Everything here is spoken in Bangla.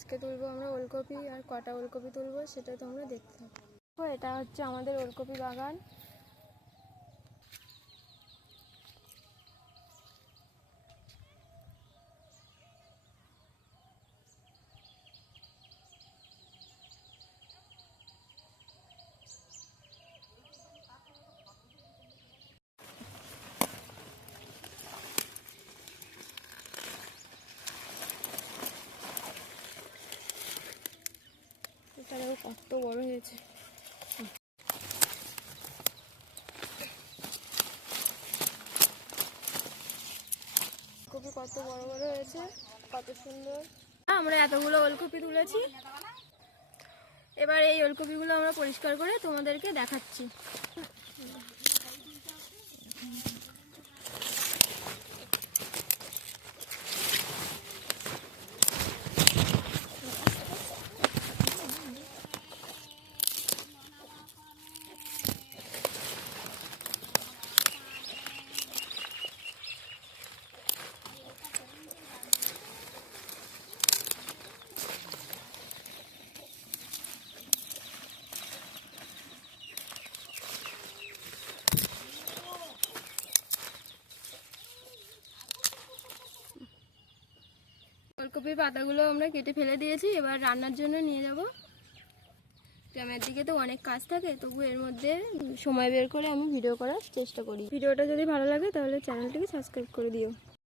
আজকে তুলবো আমরা ওলকপি আর কটা ওলকপি তুলবো সেটা তোমরা দেখতে থাকো। এটা হচ্ছে আমাদের ওলকপি বাগান। এটা দেখো কত বড় হয়েছে। ওলকপি কত বড় বড় হয়েছে, কত সুন্দর। আমরা এতগুলো ওলকপি তুলেছি। এবার এই ওলকপিগুলো আমরা পরিষ্কার করে তোমাদেরকে দেখাচ্ছি। ওলকপির পাতাগুলো আমরা কেটে ফেলে দিয়েছি, এবার রান্নার জন্য নিয়ে যাব। গ্রামের দিকে তো অনেক কাজ থাকে, তবু এর মধ্যে সময় বের করে আমি ভিডিও করার চেষ্টা করি। ভিডিওটা যদি ভালো লাগে তাহলে চ্যানেলটিকে সাবস্ক্রাইব করে দিও।